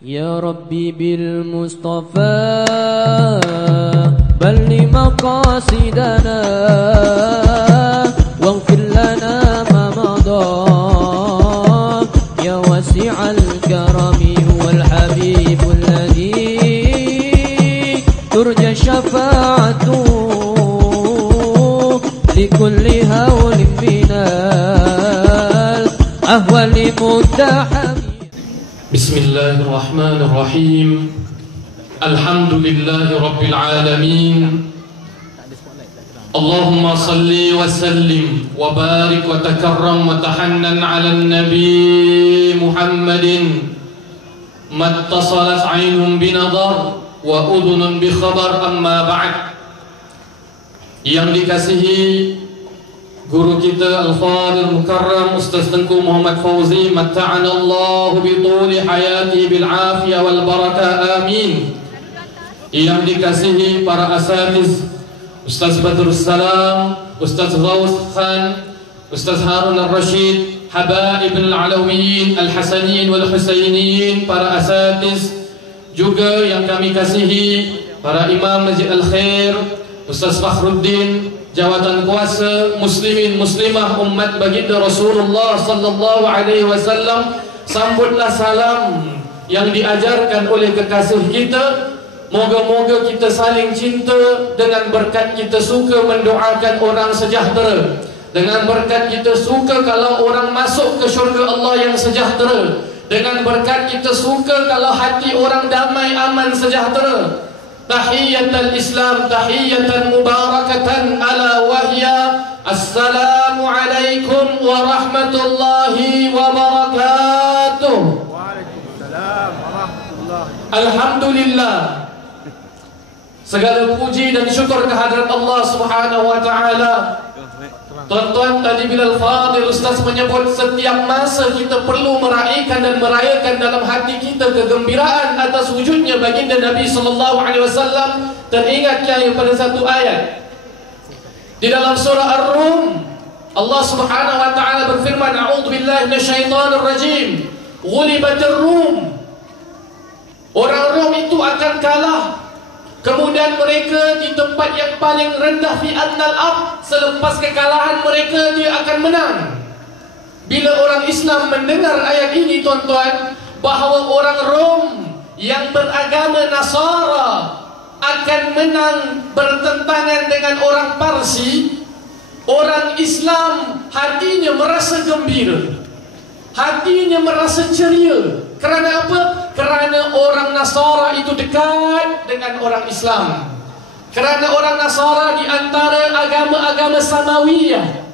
يا ربي بالمصطفى بلغ مقاصدنا واغفر لنا ما مضى يا واسع الكرم والحبيب الذي ترجى شفاعته لكل هول من الأهوال متحمل. بسم الله الرحمن الرحيم. الحمد لله رب العالمين. اللهم صل وسلم وبارك وتكرم وتحنن على النبي محمد ما اتصلت عين بنظر وأذن بخبر. أما بعد. Yang dikasihi guru kita Al-Fadhil Mukarram Ustaz Tengku Muhammad Fauzi, matta'anallahu bituli hayati bil afiyah wal barakah, amin. Yang dikasihi para asatiz Ustaz Badrus Salam, Ustaz Ghaus Khan, Ustaz Harun Al-Rashid, Habaib Al-Alawiyin, Al-Hasaniyin Wal-Husainiyin, para asatiz juga yang kami kasihi para Imam Masjid Al-Khair, Ustaz Fakhruddin, jawatan kuasa muslimin muslimah umat baginda Rasulullah sallallahu alaihi wasallam, sambutlah salam yang diajarkan oleh kekasih kita. Moga-moga kita saling cinta. Dengan berkat kita suka mendoakan orang sejahtera. Dengan berkat kita suka kalau orang masuk ke syurga Allah yang sejahtera. Dengan berkat kita suka kalau hati orang damai, aman, sejahtera. Tahiyatul Islam, tahiyatan mubarakatan, ala wahya assalamu alaikum warahmatullahi wabarakatuh. Waalaikumsalam warahmatullahi. Alhamdulillah, segala puji dan syukur kehadirat Allah Subhanahu wa taala. Tuan-tuan, tadi bila Al-Fadhil Ustaz menyebut setiap masa kita perlu meraihkan dan merayakan dalam hati kita kegembiraan atas wujudnya baginda Nabi sallallahu alaihi wasallam, teringat yang pada satu ayat di dalam surah Ar-Rum. Allah Subhanahu wa taala berfirman, a'udzubillahi minasyaitonir rajim, ghulibatir Rum. Orang Rom itu akan kalah. Kemudian mereka di tempat yang paling rendah fi adnal ard, selepas kekalahan mereka dia akan menang. Bila orang Islam mendengar ayat ini, tuan-tuan, bahawa orang Rom yang beragama Nasara akan menang bertentangan dengan orang Parsi, orang Islam hatinya merasa gembira, hatinya merasa ceria. Kerana apa? Kerana orang Nasara itu dekat dengan orang Islam. Kerana orang Nasara di antara agama-agama Samawiyah.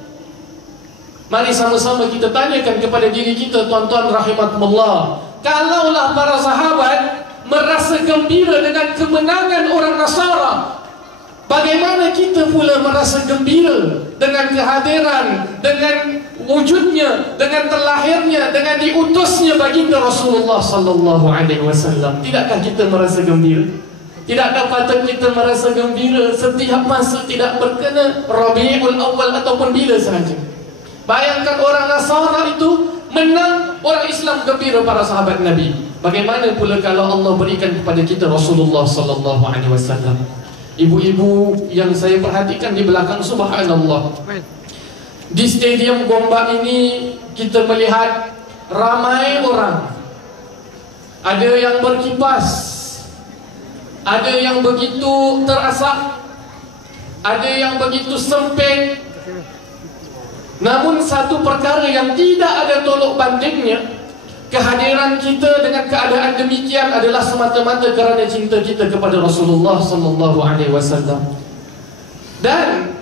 Mari sama-sama kita tanyakan kepada diri kita, tuan-tuan rahimakumullah. Kalaulah para sahabat merasa gembira dengan kemenangan orang Nasara, bagaimana kita pula merasa gembira dengan kehadiran, dengan wujudnya, dengan terlahirnya, dengan diutusnya baginda Rasulullah sallallahu alaihi wasallam? Tidakkah kita merasa gembira? Tidakkah patut kita merasa gembira setiap masa, tidak berkena Rabiul Awal ataupun bila sahaja? Bayangkan orang Nasara itu menang, orang Islam gembira, para sahabat Nabi. Bagaimana pula kalau Allah berikan kepada kita Rasulullah sallallahu alaihi wasallam? Ibu-ibu yang saya perhatikan di belakang, subhanallah, di Stadium Gombak ini kita melihat ramai orang. Ada yang berkipas, ada yang begitu terasap, ada yang begitu sempit. Namun satu perkara yang tidak ada tolok bandingnya, kehadiran kita dengan keadaan demikian adalah semata-mata kerana cinta kita kepada Rasulullah sallallahu alaihi wasallam. Dan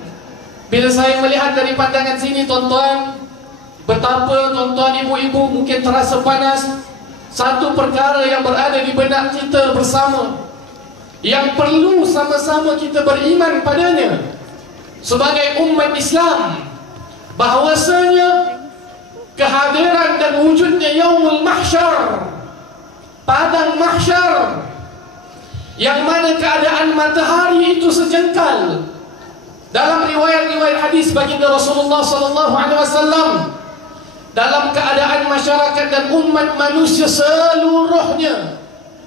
bila saya melihat dari pandangan sini, tuan-tuan, betapa tuan-tuan, ibu-ibu mungkin terasa panas. Satu perkara yang berada di benak kita bersama, yang perlu sama-sama kita beriman padanya sebagai umat Islam, bahawasanya kehadiran dan wujudnya Yaumul Mahsyar, padang mahsyar, yang mana keadaan matahari itu sejengkal. Dalam riwayat-riwayat hadis baginda Rasulullah sallallahu alaihi wasallam, dalam keadaan masyarakat dan umat manusia seluruhnya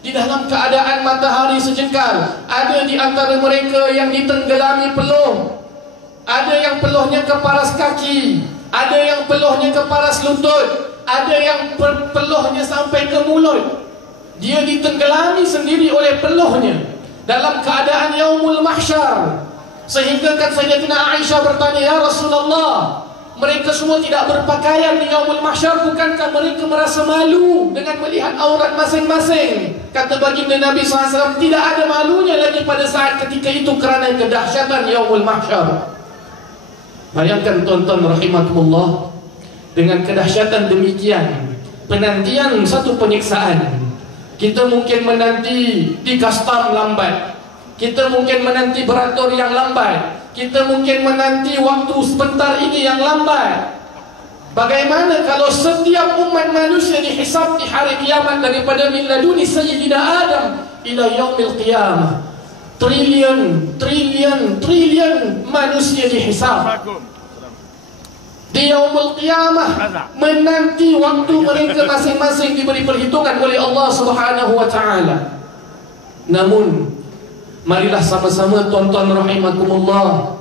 di dalam keadaan matahari sejengkal. Ada di antara mereka yang ditenggelami peluh, ada yang peluhnya ke paras kaki, ada yang peluhnya ke paras lutut, ada yang peluhnya sampai ke mulut. Dia ditenggelami sendiri oleh peluhnya dalam keadaan yaumul mahsyar. Sehingga kan Sayyidatina Aisyah bertanya, "Ya Rasulullah, mereka semua tidak berpakaian di yaumul mahsyar, bukankah mereka merasa malu dengan melihat aurat masing-masing?" Kata baginda Nabi SAW, tidak ada malunya lagi pada saat ketika itu kerana kedahsyatan yaumul mahsyar. Bayangkan tuan-tuan rahimakumullah, dengan kedahsyatan demikian, penantian satu penyiksaan. Kita mungkin menanti di kastam lambat, kita mungkin menanti beratur yang lambat, kita mungkin menanti waktu sebentar ini yang lambat. Bagaimana kalau setiap umat manusia dihisab di hari kiamat daripada min laduni sayyidina Adam ila yaumil qiyamah? Triliun manusia dihisab di yaumul qiyamah, menanti waktu mereka masing-masing diberi perhitungan oleh Allah Subhanahu wa taala. Namun marilah sama-sama tuan-tuan rahimakumullah,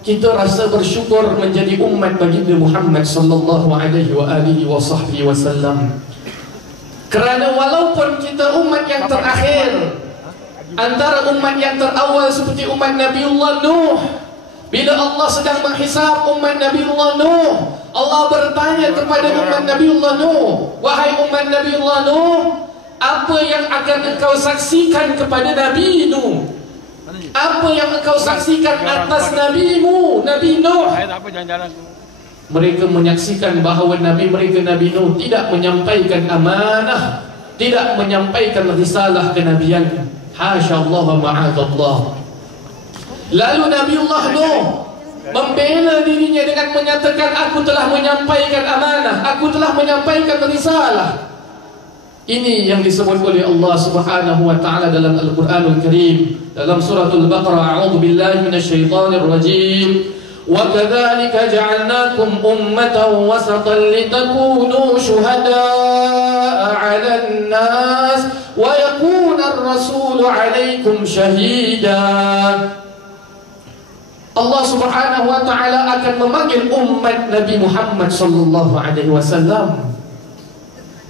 kita rasa bersyukur menjadi umat baginda Muhammad sallallahu alaihi wa alihi wa sahbihi wasallam. Kerana walaupun kita umat yang terakhir antara umat yang terawal seperti umat Nabiullah Nuh, bila Allah sedang menghisab umat Nabiullah Nuh, Allah bertanya kepada umat Nabiullah Nuh, "Wahai umat Nabiullah Nuh, apa yang akan engkau saksikan kepada Nabi Nuh? Apa yang engkau saksikan atas nabimu, Nabi Nuh?" Mereka menyaksikan bahawa Nabi mereka, Nabi Nuh, tidak menyampaikan amanah, tidak menyampaikan risalah kenabian. Hasya Allah wa ma'adallah. Lalu Nabiullah Nuh membela dirinya dengan menyatakan, "Aku telah menyampaikan amanah, aku telah menyampaikan risalah." Ini yang disebut oleh Allah Subhanahu wa taala dalam Al-Qur'anul Karim, dalam suratul Baqarah, a'udzu billahi minasyaitonir rajim. "Wa kadzalika ja'alnakum ummatan wasatan litakunu syuhada'a 'alan nas wa yakuna ar-rasulu 'alaikum syahida." Allah Subhanahu wa taala akan memanggil umat Nabi Muhammad sallallahu alaihi wasallam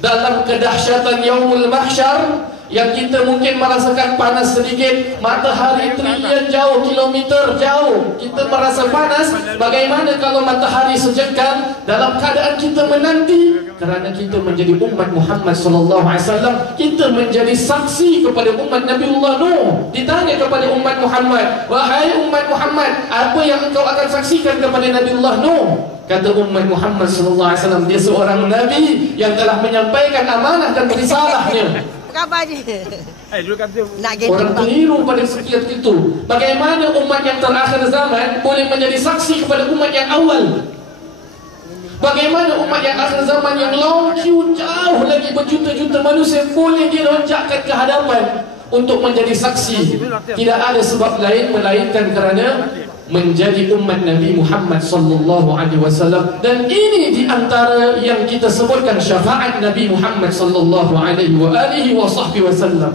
dalam kedahsyatan yaumul mahsyar, yang kita mungkin merasakan panas sedikit, matahari triliun jauh, kilometer jauh, kita merasa panas. Bagaimana kalau matahari sejengkal? Dalam keadaan kita menanti, kerana kita menjadi umat Muhammad sallallahu alaihi wasallam, kita menjadi saksi kepada umat Nabiullah Nuh. Ditanya kepada umat Muhammad, "Wahai umat Muhammad, apa yang engkau akan saksikan kepada Nabiullah Nuh?" Kata umat Muhammad sallallahu alaihi wasallam, dia seorang nabi yang telah menyampaikan amanah dan risalahnya. Orang keliru pada sekian itu. Bagaimana umat yang terakhir zaman boleh menjadi saksi kepada umat yang awal? Bagaimana umat yang akhir zaman yang long queue jauh lagi berjuta-juta manusia boleh dilonjakkan ke hadapan untuk menjadi saksi? Tidak ada sebab lain melainkan kerana menjadi umat Nabi Muhammad sallallahu alaihi wasallam. Dan ini di antara yang kita sebutkan syafaat Nabi Muhammad sallallahu alaihi wasallam.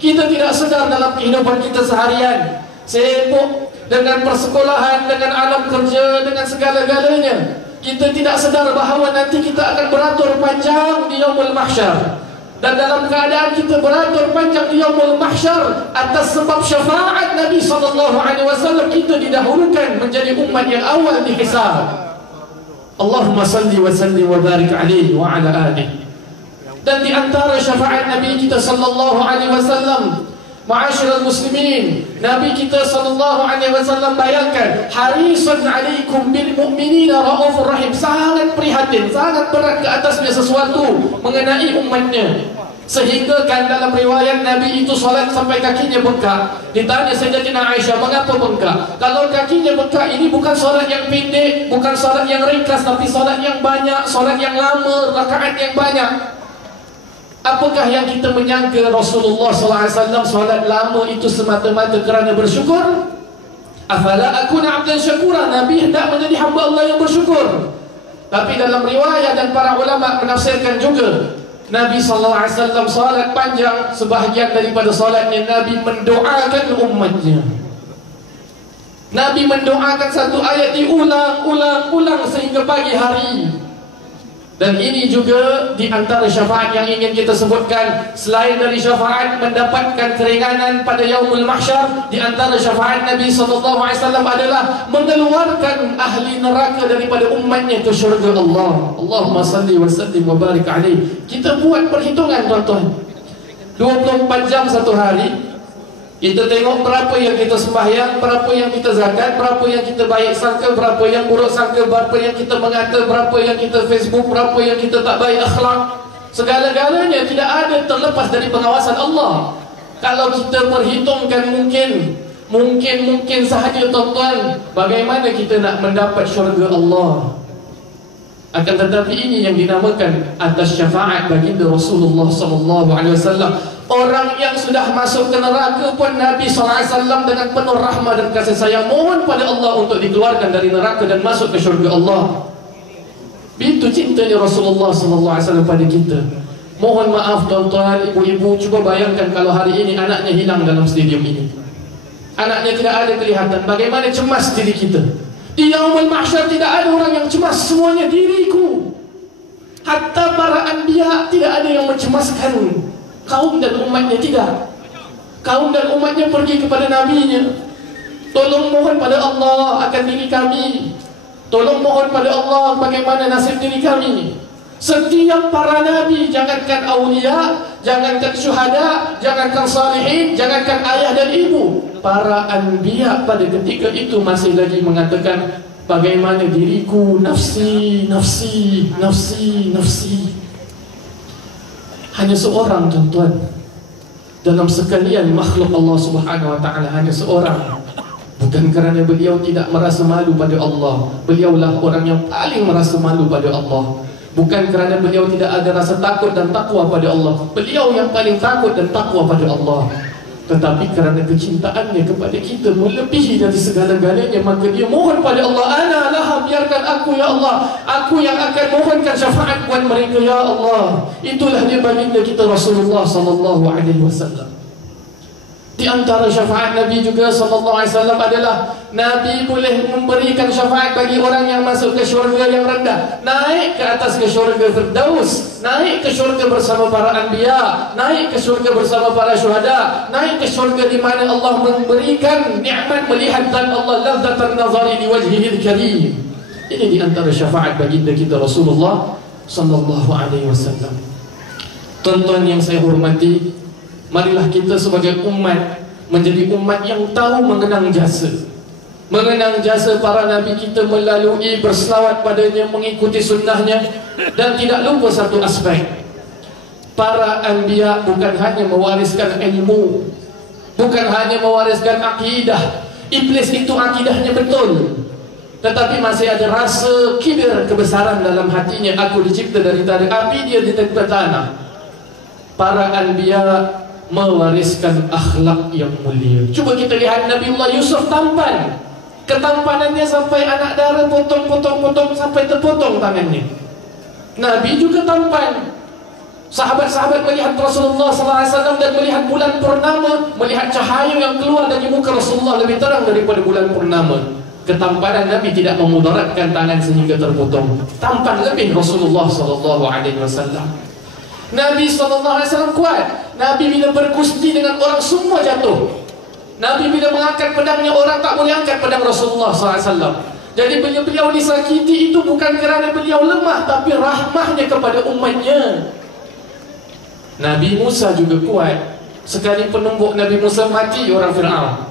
Kita tidak sedar dalam kehidupan kita seharian, sibuk dengan persekolahan, dengan alam kerja, dengan segala-galanya. Kita tidak sedar bahawa nanti kita akan beratur panjang di yaumul mahsyar. Dan dalam keadaan kita beratur panjang di yaumul mahsyar atas sebab syafaat Nabi SAW, kita didahulukan menjadi umat yang awal dihisab. Allahumma salli wa sallim wa barik alaihi wa ala alihi. Dan di antara syafaat Nabi kita SAW, ma'asyiral muslimin, Nabi kita SAW bayangkan, harisun alaikum bil mu'minina raufur rahim, sangat prihatin, sangat berat ke atasnya sesuatu mengenai umatnya. Sehingga kan dalam riwayat Nabi itu solat sampai kakinya bengkak. Ditanya Sayyidatina Aisyah, mengapa bengkak? Kalau kakinya bengkak, ini bukan solat yang pendek, bukan solat yang ringkas, tapi solat yang banyak, solat yang lama, rakaat yang banyak. Apakah yang kita menyangka Rasulullah SAW solat lama itu semata-mata kerana bersyukur? Afala akuna abdan syakura, Nabi hendak menjadi hamba Allah yang bersyukur. Tapi dalam riwayat dan para ulama menafsirkan juga, Nabi SAW salat panjang, sebahagian daripada salatnya Nabi mendoakan umatnya. Nabi mendoakan satu ayat diulang-ulang sehingga pagi hari. Dan ini juga di antara syafaat yang ingin kita sebutkan. Selain dari syafaat mendapatkan keringanan pada yaumul mahsyar, di antara syafaat Nabi SAW adalah mengeluarkan ahli neraka daripada umatnya ke syurga Allah. Allahumma salli wa sallim wa barik alaih. Kita buat perhitungan tuan-tuan, 24 jam satu hari. Kita tengok berapa yang kita sembahyang, berapa yang kita zakat, berapa yang kita baik sangka, berapa yang buruk sangka, berapa yang kita mengata, berapa yang kita Facebook, berapa yang kita tak baik akhlak. Segala-galanya tidak ada terlepas dari pengawasan Allah. Kalau kita perhitungkan mungkin sahaja tuan-tuan, bagaimana kita nak mendapat syurga Allah. Akan tetapi ini yang dinamakan atas syafaat baginda Rasulullah SAW. Orang yang sudah masuk ke neraka pun Nabi SAW dengan penuh rahmat dan kasih sayang mohon pada Allah untuk dikeluarkan dari neraka dan masuk ke syurga Allah. Itu cintanya Rasulullah SAW pada kita. Mohon maaf tuan-tuan, ibu-ibu, cuba bayangkan kalau hari ini anaknya hilang dalam stadium ini. Anaknya tidak ada kelihatan, bagaimana cemas diri kita. Di yaumul mahsyar tidak ada orang yang cemas, semuanya diriku. Hatta para anbiya tidak ada yang mencemaskan kaum dan umatnya, tidak. Kaum dan umatnya pergi kepada nabinya, tolong mohon pada Allah akan diri kami, tolong mohon pada Allah bagaimana nasib diri kami. Setiap para nabi, jangankan awliya, jangankan syuhada, jangankan salihin, jangankan ayah dan ibu, para anbiya pada ketika itu masih lagi mengatakan bagaimana diriku, nafsi, nafsi, nafsi, nafsi. Hanya seorang tuan-tuan dalam sekalian makhluk Allah Subhanahu wa ta'ala, hanya seorang. Bukan kerana beliau tidak merasa malu pada Allah, beliaulah orang yang paling merasa malu pada Allah. Bukan kerana beliau tidak ada rasa takut dan takwa pada Allah, beliau yang paling takut dan takwa pada Allah. Tetapi kerana kecintaannya kepada kita melebihi dari segala-galanya, maka dia mohon pada Allah, ana laha, biarkan aku ya Allah, aku yang akan mohonkan syafaat buat mereka ya Allah. Itulah dia baginda kita Rasulullah SAW. Di antara syafaat Nabi juga SAW adalah Nabi boleh memberikan syafaat bagi orang yang masuk ke syurga yang rendah, naik ke atas ke syurga Firdaus, naik ke syurga bersama para anbiya, naik ke syurga bersama para syuhada, naik ke syurga di mana Allah memberikan nikmat melihat dan Allah ladzatan nazari li wajhihil karim. Ini di antara syafaat baginda kita Rasulullah SAW. Tuan-tuan yang saya hormati, marilah kita sebagai umat menjadi umat yang tahu mengenang jasa. Mengenang jasa para nabi kita melalui berselawat padanya, mengikuti sunnahnya. Dan tidak lupa satu aspek, para anbiya bukan hanya mewariskan ilmu, bukan hanya mewariskan akidah. Iblis itu akidahnya betul, tetapi masih ada rasa kibir, kebesaran dalam hatinya. Aku dicipta dari api, dia dicipta tanah. Para anbiya mewariskan akhlak yang mulia. Cuba kita lihat Nabiullah Yusuf tampan, ketampanannya sampai anak darah potong sampai terpotong tangannya. Nabi juga tampan. Sahabat-sahabat melihat Rasulullah SAW dan melihat bulan purnama, melihat cahaya yang keluar dari muka Rasulullah lebih terang daripada bulan purnama. Ketampanan Nabi tidak memudaratkan tangan sehingga terpotong. Tampan lebih Rasulullah SAW. Nabi SAW kuat. Nabi bila berkusti dengan orang semua jatuh. Nabi bila mengangkat pedangnya, orang tak boleh angkat pedang Rasulullah SAW. Jadi beliau disakiti itu bukan kerana beliau lemah, tapi rahmahnya kepada umatnya. Nabi Musa juga kuat. Sekali penumbuk Nabi Musa mati orang Fir'aun.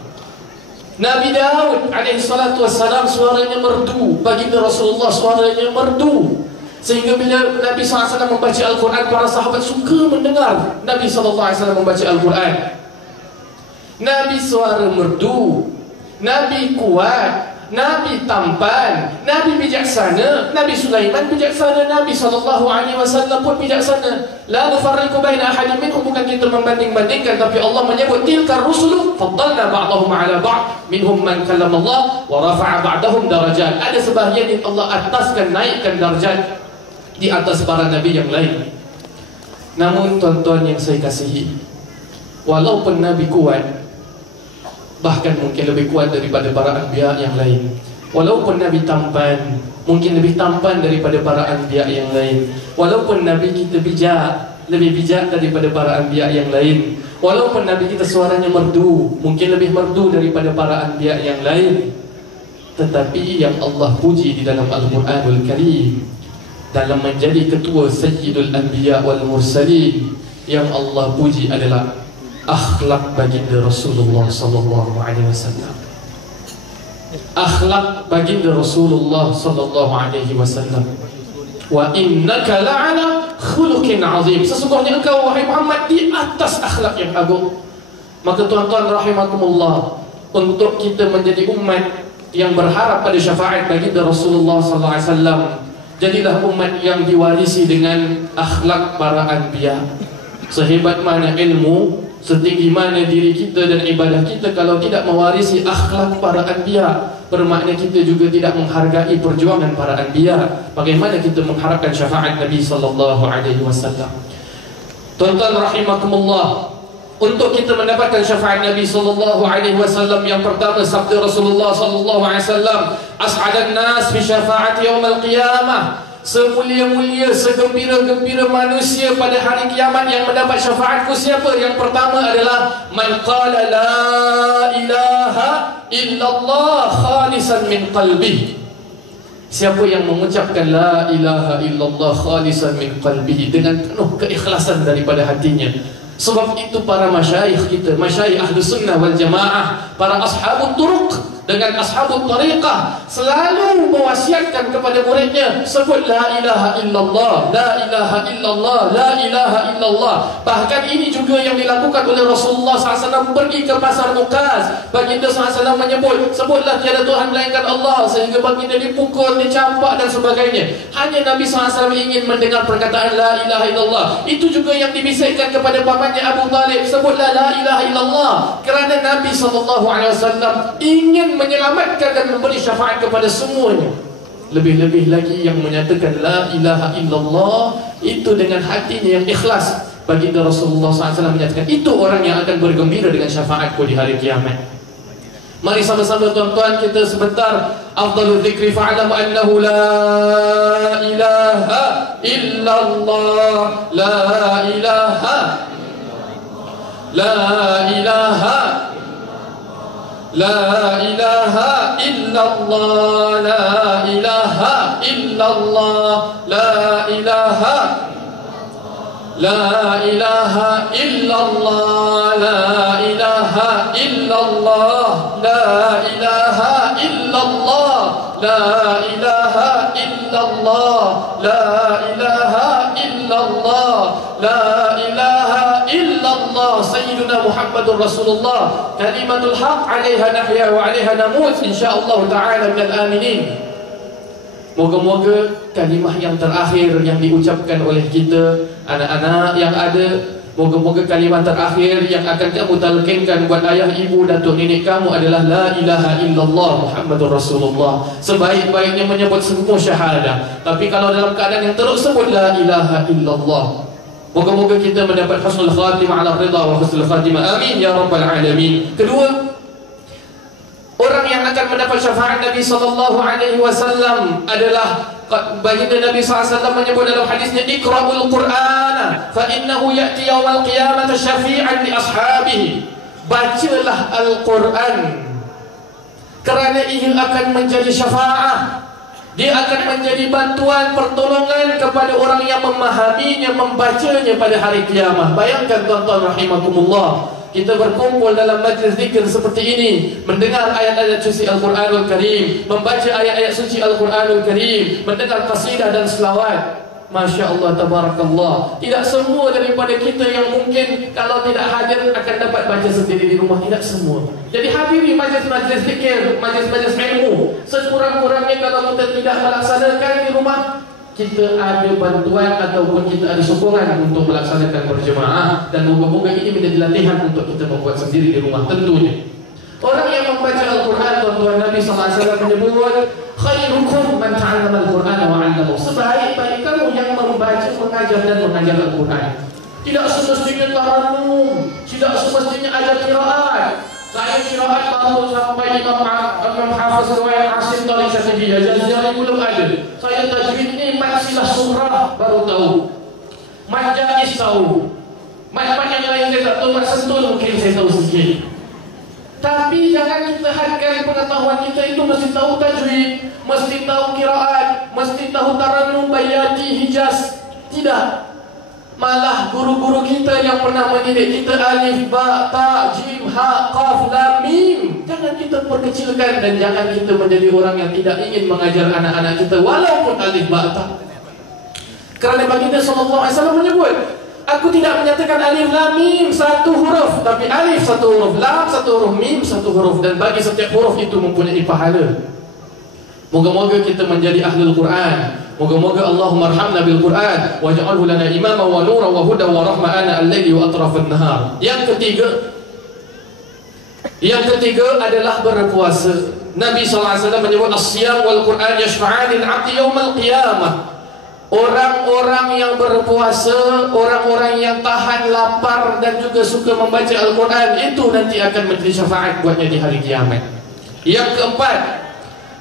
Nabi Daud alaihissalam suaranya merdu, baginda Rasulullah suaranya merdu, sehingga bila Nabi SAW membaca Al-Quran, para sahabat suka mendengar Nabi SAW membaca Al-Quran. Nabi suara merdu, Nabi kuat, Nabi tampan, Nabi bijaksana. Nabi Sulaiman bijaksana, Nabi SAW pun bijaksana. La nufarriqu baina ahadin minhum, bukan kita membanding-bandingkan, tapi Allah menyebut tilka rusulu faddalna ba'dahum ala ba'd minhum man kallama Allah wa rafa'a ba'dahum darajat. Ada sebahagian yang Allah ataskan, naikkan darjat di atas para nabi yang lain. Namun tuan-tuan yang saya kasihi, walaupun Nabi kuat, bahkan mungkin lebih kuat daripada para anbiya yang lain, walaupun Nabi tampan, mungkin lebih tampan daripada para anbiya yang lain, walaupun Nabi kita bijak, lebih bijak daripada para anbiya yang lain, walaupun Nabi kita suaranya merdu, mungkin lebih merdu daripada para anbiya yang lain, tetapi yang Allah puji di dalam Al-Quranul Karim, dalam menjadi ketua Sayyidul Anbiya wal Mursalin, yang Allah puji adalah akhlak baginda Rasulullah sallallahu alaihi wasallam. Akhlak baginda Rasulullah sallallahu alaihi wasallam. Wa innaka la'ala khuluqin azim. Sesungguhnya engkau wahai Muhammad di atas akhlak yang agung. Maka tuan-tuan rahimakumullah, untuk kita menjadi umat yang berharap pada syafaat baginda Rasulullah sallallahu alaihi wasallam, jadilah umat yang diwarisi dengan akhlak para anbiya. Sehebat mana ilmu, setinggi mana diri kita dan ibadah kita, kalau tidak mewarisi akhlak para anbiya, bermakna kita juga tidak menghargai perjuangan para anbiya. Bagaimana kita mengharapkan syafaat Nabi sallallahu alaihi wasallam? Tuan-tuan rahimakumullah, untuk kita mendapatkan syafaat Nabi sallallahu alaihi wasallam, yang pertama sabda Rasulullah sallallahu alaihi wasallam, as'adan nas fi syafaati yaumil qiyamah. Semulia-mulia, segembira-gembira manusia pada hari kiamat yang mendapat syafaatku siapa? Yang pertama adalah man qala la ilaha illallah khalisan min qalbihi. Siapa yang mengucapkan la ilaha illallah khalisan min qalbihi, dengan penuh keikhlasan daripada hatinya. Sebab itu para masyayikh kita, masyayikh ahli sunnah wal jamaah, para ashabut turuq dengan ashabut tariqah, selalu mewasiatkan kepada muridnya, sebut la ilaha illallah, la ilaha illallah, la ilaha illallah. Bahkan ini juga yang dilakukan oleh Rasulullah SAW pergi ke pasar Muqaz. Baginda SAW menyebut, sebutlah tiada Tuhan melainkan Allah, sehingga baginda dipukul, dicampak dan sebagainya. Hanya Nabi SAW ingin mendengar perkataan la ilaha illallah. Itu juga yang dibisikkan kepada pamannya Abu Talib, sebutlah la ilaha illallah, kerana Nabi SAW ingin menyelamatkan dan memberi syafaat kepada semuanya. Lebih-lebih lagi yang menyatakan la ilaha illallah itu dengan hatinya yang ikhlas. Baginda Rasulullah SAW menyatakan, itu orang yang akan bergembira dengan syafaatku di hari kiamat. Mari sama-sama tuan-tuan kita sebentar. Afdalul dzikri fa'lamu annahu la ilaha illallah, la ilaha, la ilaha, la ilaha illallah, la ilaha illallah, la ilaha, la ilaha illallah, la ilaha illallah, la ilaha illallah, la ilaha illallah, la ilaha illallah, la ilaha illallah. Sayyiduna Muhammadur Rasulullah, kalimatul haq, 'alaiha nahya wa 'alaiha namut, insyaallah ta'ala minal aminin. Moga-moga kalimah yang terakhir yang diucapkan oleh kita, anak-anak yang ada, moga-moga kalimah terakhir yang akan kamu talqinkan buat ayah, ibu, datuk, nenek kamu adalah la ilaha illallah Muhammadur Rasulullah. Sebaik-baiknya menyebut semua syahadah, tapi kalau dalam keadaan yang teruk, sebut la ilaha illallah. Moga-moga kita mendapat husnul khatimah ala ridha wa husnul khatimah, amin ya rabbal alamin. Kedua, orang yang akan mendapat syafaat Nabi sallallahu alaihi wasallam adalah baginda Nabi SAW menyebut dalam hadisnya, iqra'ul Qur'ana fa innahu ya'ti yawmal qiyamati syafi'an li ashabihi. Bacalah Al-Quran, kerana ia akan menjadi syafaat. Dia akan menjadi bantuan, pertolongan kepada orang yang memahaminya, membacanya pada hari kiamat. Bayangkan tuan-tuan rahimakumullah, kita berkumpul dalam majlis zikir seperti ini, mendengar ayat-ayat suci Al-Quranul Karim, membaca ayat-ayat suci Al-Quranul Karim, mendengar qasidah dan selawat. Masya Allah, tabarakallah. Tidak semua daripada kita yang mungkin kalau tidak hadir akan dapat baca sendiri di rumah. Tidak semua. Jadi hadiri majlis-majlis zikir, majlis-majlis ilmu. Sekurang-kurangnya kalau kita tidak melaksanakan di rumah, kita ada bantuan ataupun kita ada sokongan untuk melaksanakan berjemaah. Dan moga-moga ini menjadi latihan untuk kita membuat sendiri di rumah tentunya. Orang yang membaca Al-Quran, tuan-tuan, Nabi SAW menyebut, khairukum man ta'allama Al-Quran wa 'allamahu. Sebaik-baik kamu yang membaca, mengajar dan mengajar Al-Quran. Tidak semestinya taranum, tidak semestinya ada qiraat. Saya qiraat baru sampai Imam Hafiz riwayat Asim Tariq Syafii Jazari belum ada. Saya tajwid ni mat silah surah baru tahu. Mat jaiz tahu. Mat-mat yang lain saya tak tahu, mat sentul mungkin saya tahu sikit. Tapi jangan kita hadkan pengetahuan kita itu mesti tahu tajwid, mesti tahu qiraat, mesti tahu taranum, bayati, hijaz. Tidak. Malah guru-guru kita yang pernah mendidik kita alif, ba, ta, jim, ha, qaf, lam, mim, jangan kita perkecilkan dan jangan kita menjadi orang yang tidak ingin mengajar anak-anak kita walaupun alif, ba, ta. Kerana baginda SAW menyebut, aku tidak menyatakan alif, lam, mim satu huruf, tapi alif satu huruf, lam satu huruf, mim satu huruf, dan bagi setiap huruf itu mempunyai pahala. Moga-moga kita menjadi ahlul Quran. Moga-moga Allahumma arhamna bil Quran waj'alhu lana imama wa nura wa huda wa rahma ana al-laili wa atrafan nahar. Yang ketiga adalah berpuasa. Nabi SAW menyebut as-siyam wal Quran yashfa'ani al-'abdi yaumal qiyamah. Orang-orang yang berpuasa, orang-orang yang tahan lapar dan juga suka membaca Al-Quran, itu nanti akan menjadi syafaat buatnya di hari kiamat. Yang keempat,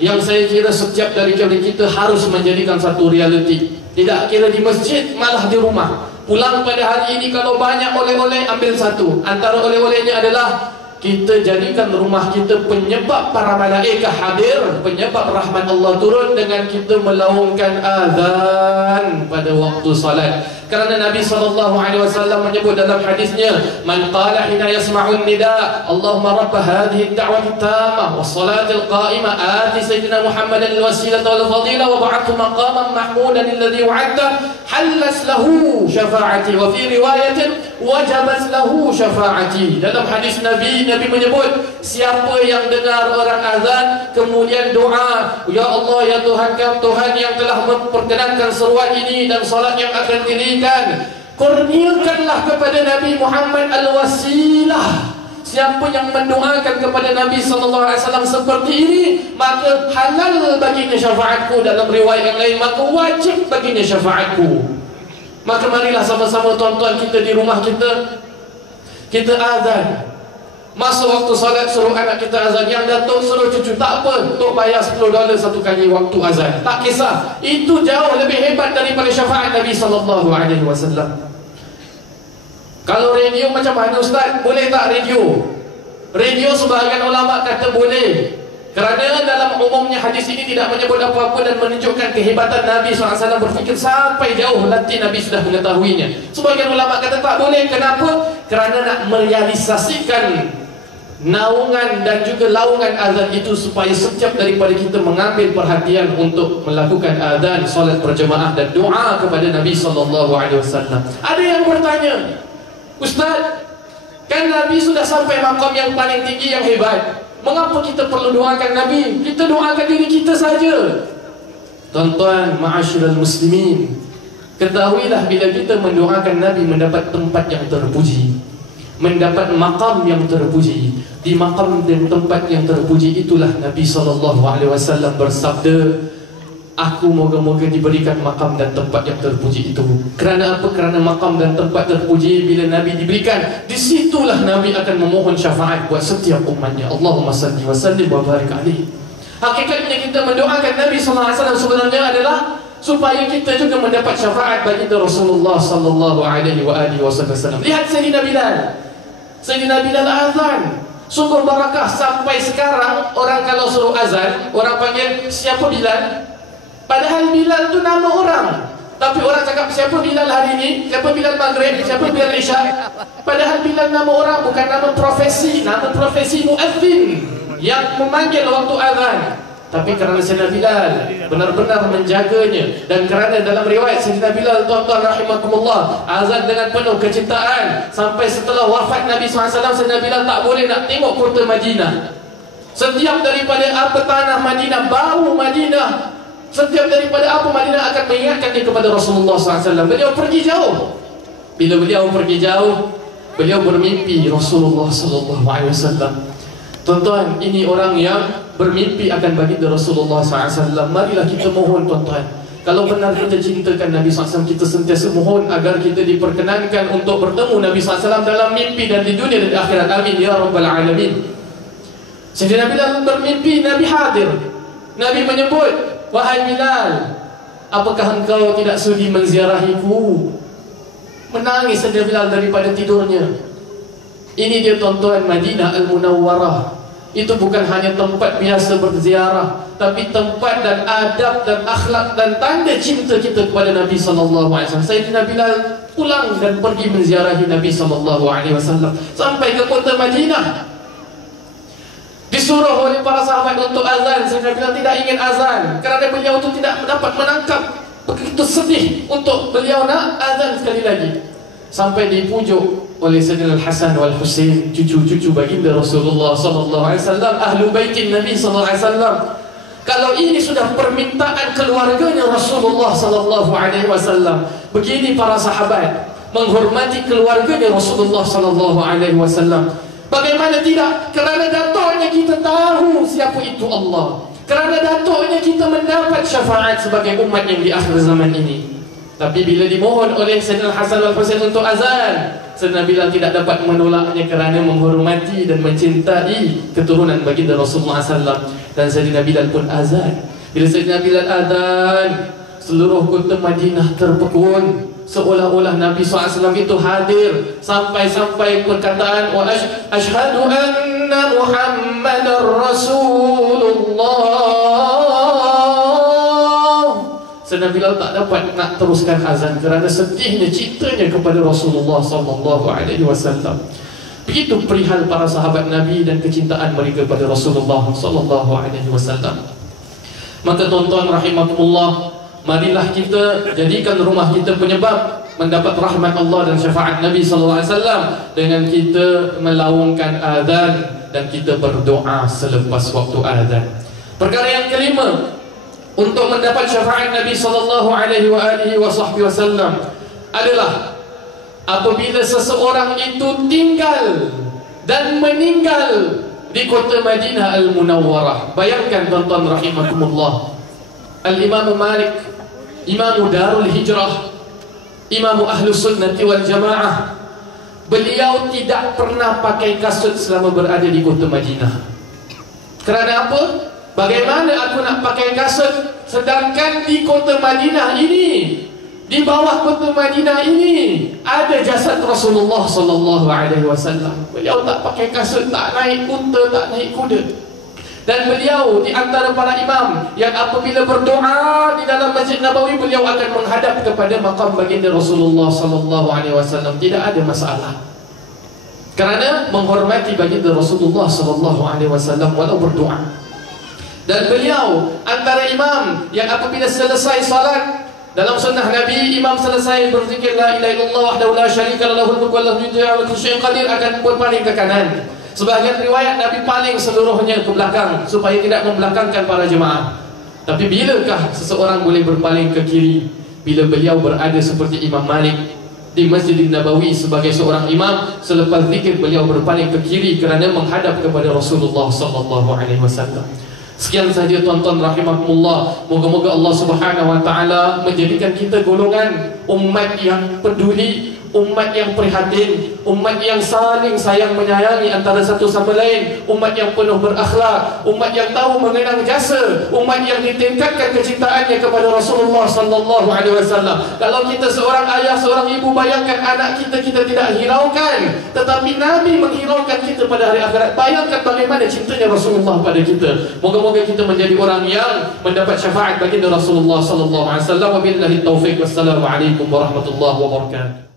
yang saya kira setiap dari kita harus menjadikan satu realiti. Tidak kira di masjid, malah di rumah. Pulang pada hari ini kalau banyak oleh-oleh, ambil satu. Antara oleh-olehnya adalah kita jadikan rumah kita penyebab para malaikat hadir, penyebab rahmat Allah turun dengan kita melaungkan azan pada waktu salat. Kerana Nabi SAW menyebut dalam hadisnya, man qala hina yasma'un nida Allahumma rabb hadhihi ad-da'wati at-tammah was-salati al-qa'imah ati sayyidina Muhammadan al-wasilata wal-fadila wa ba'athu maqaman mahmudan alladhi wa'adta halas lahu syafa'ati wa fi riwayatin wajabat lahu syafa'ati. Dalam hadis Nabi menyebut, siapa yang dengar orang azan kemudian doa, ya Allah, ya Tuhan kami, Tuhan yang telah memperkenankan seruan ini dan salat yang akan dirikan, kurniakanlah kepada Nabi Muhammad al-wasilah. Siapa yang mendoakan kepada Nabi SAW seperti ini, maka halal baginya syafaatku. Dalam riwayat yang lain, maka wajib baginya syafaatku. Maka marilah sama-sama tuan-tuan kita di rumah kita azan. Masa waktu salat suruh anak kita azan, yang datuk suruh cucu, tak apa, tok bayar $10 satu kali waktu azan, tak kisah. Itu jauh lebih hebat daripada syafaat Nabi SAW. Kalau radio macam mana Ustaz? Boleh tak radio? Radio sebahagian ulama kata boleh, kerana dalam umumnya hadis ini tidak menyebut apa-apa dan menunjukkan kehebatan Nabi SAW berfikir sampai jauh nanti Nabi sudah mengetahuinya. Sebagian ulama kata tak boleh. Kenapa? Kerana nak merealisasikan naungan dan juga laungan azan itu supaya setiap daripada kita mengambil perhatian untuk melakukan azan, solat berjemaah dan doa kepada Nabi SAW. Ada yang bertanya, Ustaz, kan Nabi sudah sampai makam yang paling tinggi yang hebat, mengapa kita perlu doakan Nabi? Kita doakan diri kita saja. Tuan-tuan, ma'asyiral muslimin, ketahuilah bila kita mendoakan Nabi mendapat tempat yang terpuji, mendapat makam yang terpuji. Di makam dan tempat yang terpuji itulah Nabi SAW bersabda, aku moga-moga diberikan makam dan tempat yang terpuji itu. Kerana apa? Kerana makam dan tempat terpuji bila Nabi diberikan, disitulah Nabi akan memohon syafaat buat setiap umatnya. Allahumma salli wa sallim wa barik alaihi. Hakikatnya kita mendoakan Nabi SAW sebenarnya adalah supaya kita juga mendapat syafaat baginda Rasulullah SAW. Lihat Sayyidina Bilal. Sayyidina Bilal azan, sungguh barakah. Sampai sekarang orang kalau suruh azan, orang panggil siapa Bilal, padahal Bilal tu nama orang. Tapi orang cakap siapa Bilal hari ini, siapa Bilal Maghrib, siapa Bilal Isya. Padahal Bilal nama orang, bukan nama profesi. Nama profesi muazzin yang memanggil waktu azan. Tapi kerana Sayyidina Bilal benar-benar menjaganya, dan kerana dalam riwayat Sayyidina Bilal, tuan-tuan rahimakumullah, azan dengan penuh kecintaan. Sampai setelah wafat Nabi SAW, Sayyidina Bilal tak boleh nak tengok kota Madinah. Setiap daripada apa tanah Madinah, bau Madinah, setiap daripada apa Madinah akan mengingatkan dia kepada Rasulullah SAW. Beliau pergi jauh. Bila beliau pergi jauh, beliau bermimpi Rasulullah SAW. Tuan-tuan, ini orang yang bermimpi akan baginda Rasulullah SAW. Marilah kita mohon tuan-tuan, Kalau benar kita cintakan Nabi SAW, kita sentiasa mohon agar kita diperkenankan untuk bertemu Nabi SAW dalam mimpi dan di dunia dan di akhirat. Amin ya Rabbal Alamin. Sayyidina Bilal bermimpi Nabi hadir. Nabi menyebut, wahai Bilal, apakah engkau tidak sudi menziarahiku? Menangis Sayyidina Bilal daripada tidurnya. Ini dia tuan-tuan Madinah Al-Munawwarah. Itu bukan hanya tempat biasa berziarah, tapi tempat dan adab dan akhlak dan tanda cinta kita kepada Nabi SAW. Sayyidina Bilal pulang dan pergi menziarahi Nabi SAW sampai ke kota Madinah. Disuruh oleh para sahabat untuk azan. Sayyidina Bilal tidak ingin azan kerana beliau itu tidak dapat menangkap. Begitu sedih untuk beliau nak azan sekali lagi. Sampai dipujuk oleh Sayyidina Al-Hasan wal Husain, cucu-cucu baginda Rasulullah SAW, ahlu baitin Nabi SAW. Kalau ini sudah permintaan keluarganya Rasulullah SAW, begini para sahabat menghormati keluarganya Rasulullah SAW. Bagaimana tidak? Kerana datuknya kita tahu siapa itu Allah. Kerana datuknya kita mendapat syafaat sebagai umat yang di akhir zaman ini. Tapi bila dimohon oleh Sayyidina Hasan wal Husain untuk azan, Sayyidina Bilal tidak dapat menolaknya kerana menghormati dan mencintai keturunan baginda Rasulullah SAW. Dan Sayyidina Bilal pun azan. Bila Sayyidina Bilal azan, seluruh kota Madinah terpekun, seolah-olah Nabi SAW itu hadir. Sampai-sampai perkataan wa asyhadu anna Muhammadar Rasulullah. Sayyidina Bilal tak dapat nak teruskan azan kerana sedihnya cintanya kepada Rasulullah SAW. Begitu perihal para sahabat Nabi dan kecintaan mereka kepada Rasulullah SAW. Maka tuan-tuan rahimakumullah, marilah kita jadikan rumah kita penyebab mendapat rahmat Allah dan syafaat Nabi SAW dengan kita melaungkan azan dan kita berdoa selepas waktu azan. Perkara yang kelima, untuk mendapat syafaat Nabi SAW adalah apabila seseorang itu tinggal dan meninggal di kota Madinah Al-Munawwarah. Bayangkan tuan-tuan rahimakumullah, Al-Imam Malik, Imam Darul Hijrah, Imam Ahlus Sunnati wal Jamaah, beliau tidak pernah pakai kasut selama berada di kota Madinah. Kerana apa? Bagaimana aku nak pakai kasut sedangkan di kota Madinah ini, di bawah kota Madinah ini ada jasad Rasulullah SAW. Beliau tak pakai kasut, tak naik unta, tak naik kuda. Dan beliau di antara para imam yang apabila berdoa di dalam Masjid Nabawi, beliau akan menghadap kepada makam baginda Rasulullah SAW. Tidak ada masalah, kerana menghormati baginda Rasulullah SAW walau berdoa. Dan beliau antara imam yang apabila selesai salat, dalam sunnah Nabi, imam selesai berzikir la ilaha illallah wahdahu la syarika lahu lahul mulku wa lahul hamdu wa kullu syai'in qadir, akan berpaling ke kanan. Sebahagian riwayat Nabi paling seluruhnya ke belakang supaya tidak membelakangkan para jemaah. Tapi bilakah seseorang boleh berpaling ke kiri? Bila beliau berada seperti Imam Malik di Masjid Nabawi sebagai seorang imam, selepas zikir beliau berpaling ke kiri kerana menghadap kepada Rasulullah SAW. Sekian sahaja tuan-tuan rahimakumullah. Moga-moga Allah Subhanahu wa taala menjadikan kita golongan umat yang peduli, umat yang prihatin, umat yang saling sayang menyayangi antara satu sama lain, umat yang penuh berakhlak, umat yang tahu mengenang jasa, umat yang ditingkatkan kecintaannya kepada Rasulullah SAW. Kalau kita seorang ayah, seorang ibu, bayangkan anak kita tidak hiraukan, tetapi Nabi menghiraukan kita pada hari akhirat. Bayangkan bagaimana cintanya Rasulullah pada kita. Moga-moga kita menjadi orang yang mendapat syafaat baginda Rasulullah SAW. Wabillahi taufiq. Wassalamualaikum warahmatullahi wabarakatuh.